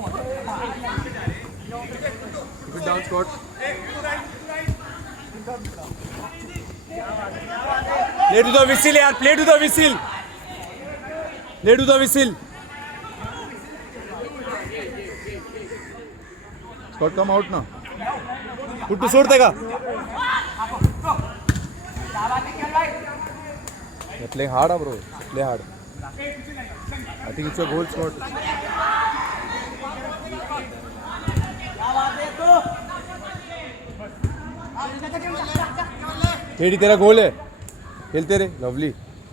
Keep it down, Scott. Play to the whistle, yaar. Play to the whistle. Play to the whistle. Scott, come out now. Put to shoot देगा. They're playing hard, bro. Play hard. I think it's a goal, Scott. तेरी तेरा गोल है. खेलते रहे. Lovely.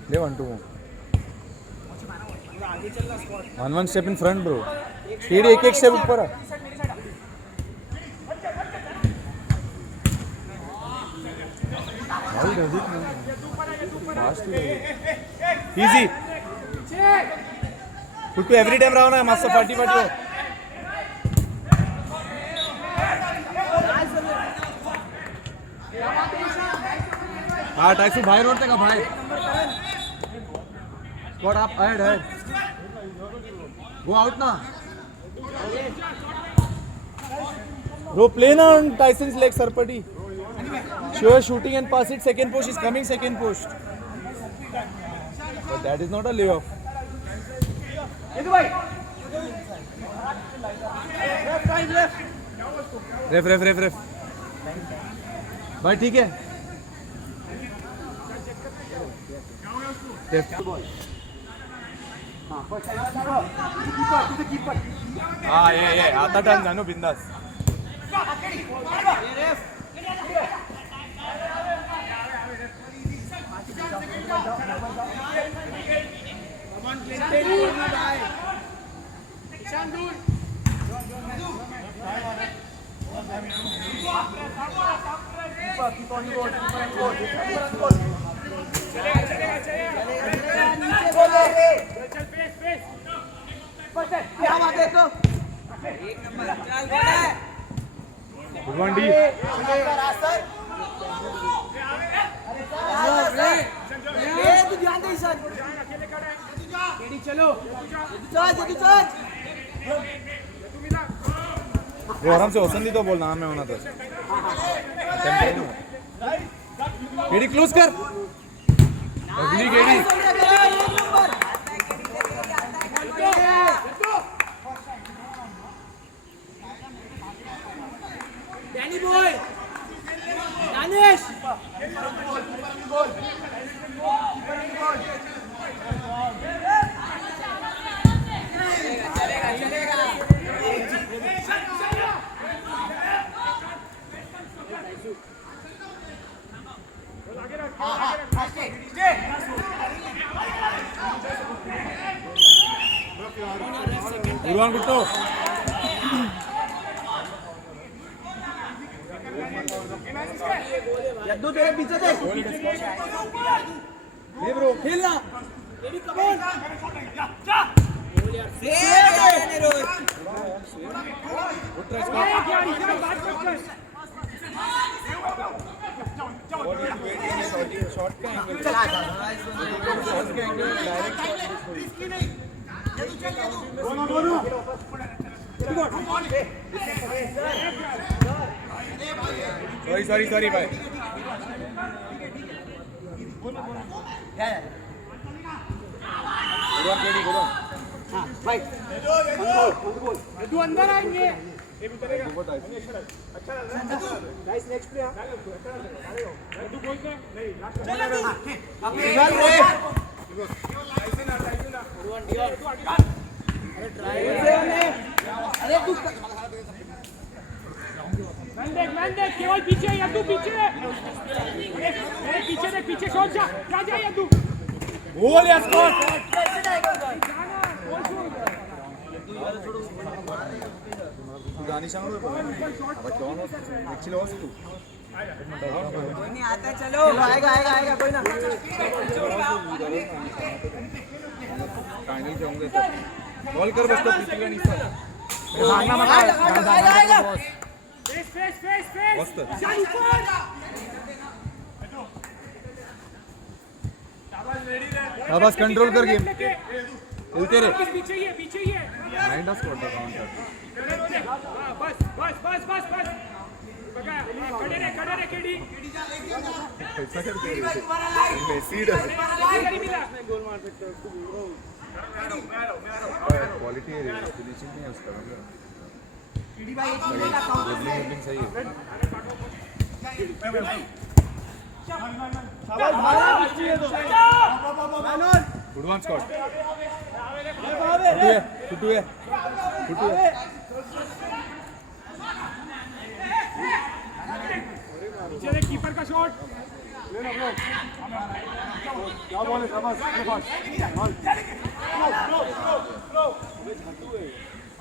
ले 1-2 more. 1 step in front, bro. तेरी एक step ऊपर आ. Easy. Put to every time Rao ना मस्त पार्टी हो. हाँ टैक्सी बाहर रोड तक बाहर. Scott up ahead. Go out ना. Bro play ना on Tyson's leg Sarpati. Sure shooting and pass it. Second post is coming. Second post. But that is not a layoff. Ref. भाई ठीक है. हाँ ये आता टर्न जानो बिंदास. वो आराम से वसंती तो बोल नाम है होना था. गेडी क्लोज कर. अगली गेडी. Danny boy. दानिश. उर्वान गुट्टो. यद्दू तेरे पीछे देख. ये ब्रो खेलना. Ready come on. शॉट का एंगल डायरेक्ट सॉरी भाई. भाई तू अंदर आएंगे. अच्छा गाइस नेक्स्ट प्ले. तू बोलते नहीं मैन देख केवल पीछे. यद्दू पीछे. अरे पीछे शॉट जा यद्दू. गोल या स्कोर. दानिश सांगू आता कौन एक्चुअली वाज तू नहीं आता. चलो आएगा कोई ना. फाइनल जाऊंगे तो कॉल कर बस. तो पीछे नहीं सर आएगा. फेस मस्त. बस कंट्रोल कर गेम. हिलते रहे पीछे ही है माइंड ऑफ स्क्वाड काउंटर बस बस बस बस बस खड़े रहे केडी ऐसा करके मेसी मिला गोल मार सकते हो उसको बोल क्वालिटी है फिनिशिंग नहीं है उसका केडी भाई ड्रिबलिंग सही है गुड वन स्कॉट फुटू है चले कीपर का शॉट क्या बॉल है शाबाश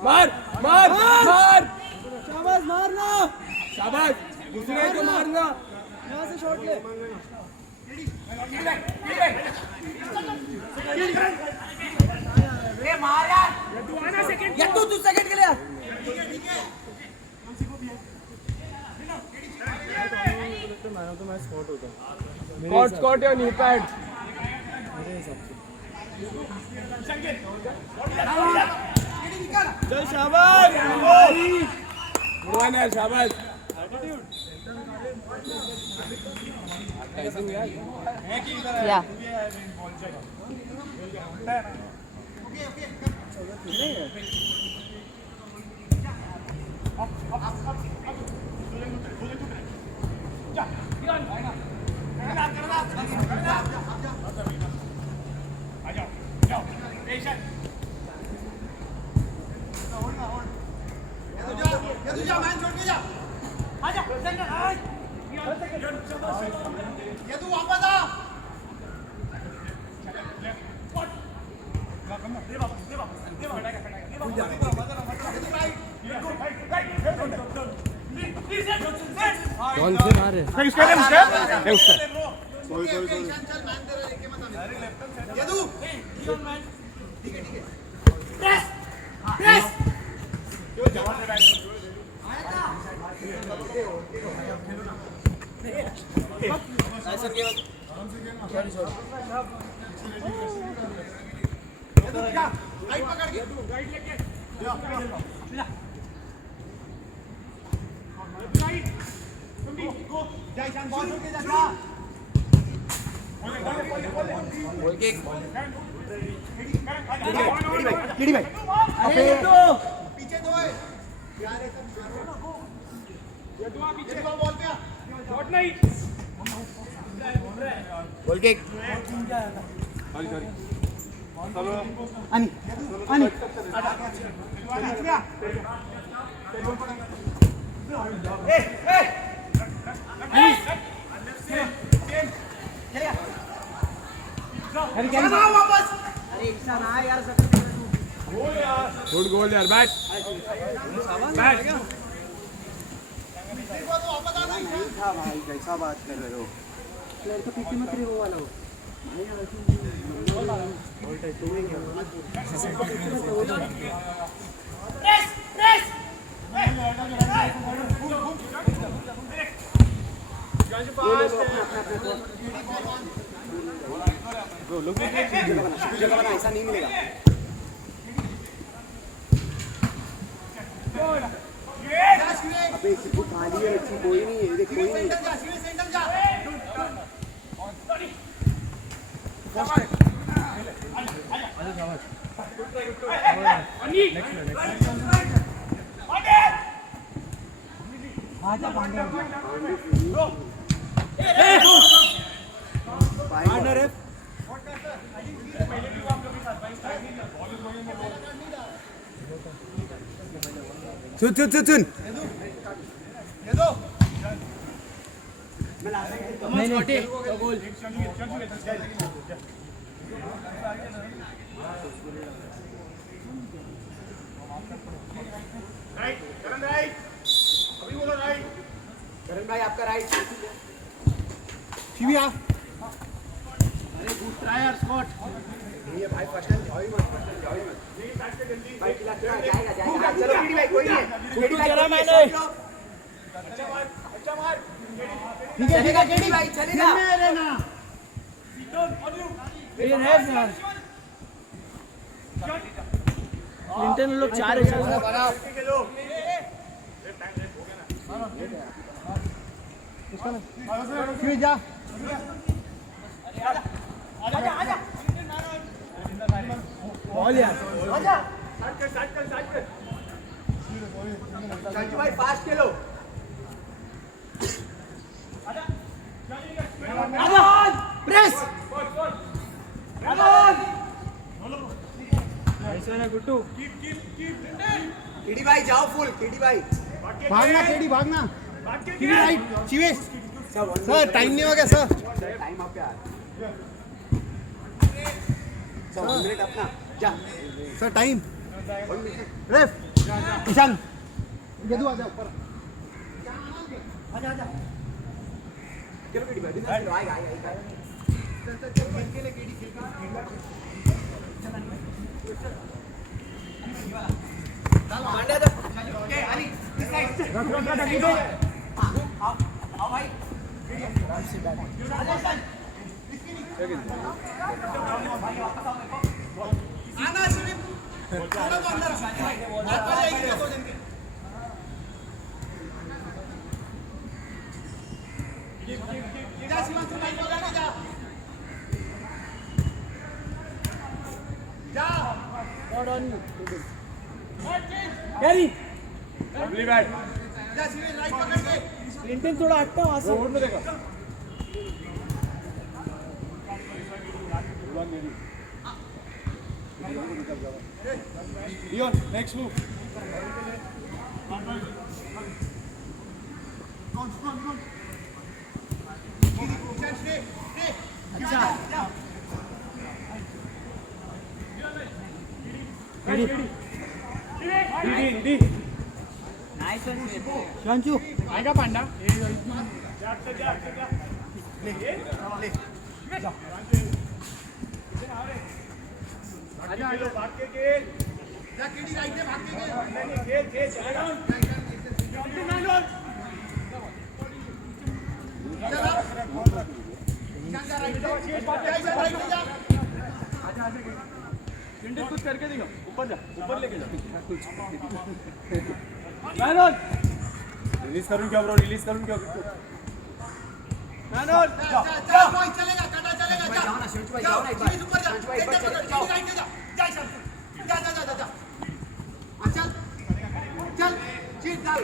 मार शाबाश मारना शाबाश दूसरे को मारना यहां से शॉट ले मार यार तू आना सेकंड तू सेकंड के लिए स्कॉट या न्यू पैड चल शाबाश गुड शाबाश या कौन से मारे शॉट नहीं गोल किक अनि गुड गोल यार बैट भाई कैसा बात कर रहे हो प्लेयर तो पीछे मत रहे वो वाला हो ऐसा नहीं मिलेगा अबे इसको खाली है अच्छी कोई नहीं है देख कोई नहीं सुन नहीं गोल करण भाई आपका राइट शिविया अरे गुड ट्राई यार स्कॉट ये भाई फर्स्ट टाइम जाओ ही मत भाई खिला जाएगा चलो कीडी भाई कोई नहीं कीडी करा मैंने अच्छा मार चलेगा कीडी भाई चलेगा मेरे ना ये है यार क्लिंटन लोग 4 है क्यों जा बॉल यार संजू भाई फास्ट खेलो प्रेस ऐसा ना गुट्टू केडी भाई जाओ फुल केडी भाई भागना केडी भागना KD right Shivesh sir time नहीं हो गया सर टाइम आप पे आ सर 1 मिनट अपना जा सर टाइम रेफ ईशान यदु आ जाओ ऊपर आजा चलो केडी भाई बिंदास खेलो आएगा खेल के ले केडी मांडा जा ओके अली दिस साइड आओ भाई आना सिर्फ थोड़ा तो अंदर वापस जाएगी तो दिन के जा शिवांशु भाई बोला ना जा जा गॉड ऑन यू कैरी अगली बैट जा शिवेश राइट पकड़ के क्लिंटन थोड़ा हटता वहां से रोड में देखो Dion, next move. शांचू आएगा पांडा जा केडी राइट में भाग के खेल चलेगा कुछ करके दिखा ऊपर जा ऊपर लेके जा रिलीज करूं क्या ब्रो रिलीज करूं क्या चलेगा काटा चलेगा जाओ ना शिवजी भाई जाओ ना एक बार ऊपर जा एक बार जाओ राइट जा जा जा चल चल जीत डाल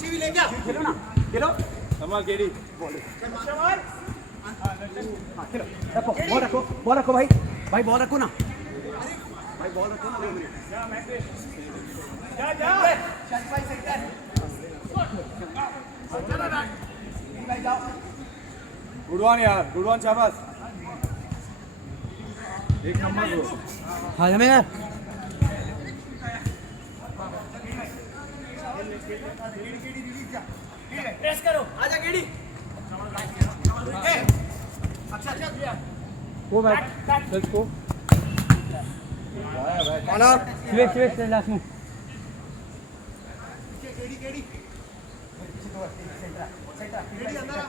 शिवी ले गया खेलो ना खेलो संभाल केडी खेलो रखो बॉल रखो भाई बॉल रखो ना भाई बॉल रखो ना जा भाई सेंटर भाई जाओ गुडवान यार गुडवान शाबाश एक नंबर ब्रो हाँ हमें यार प्रेस करो आजा केडी अच्छा वो bat let's go corner Shivesh last में केडी केडी अंदर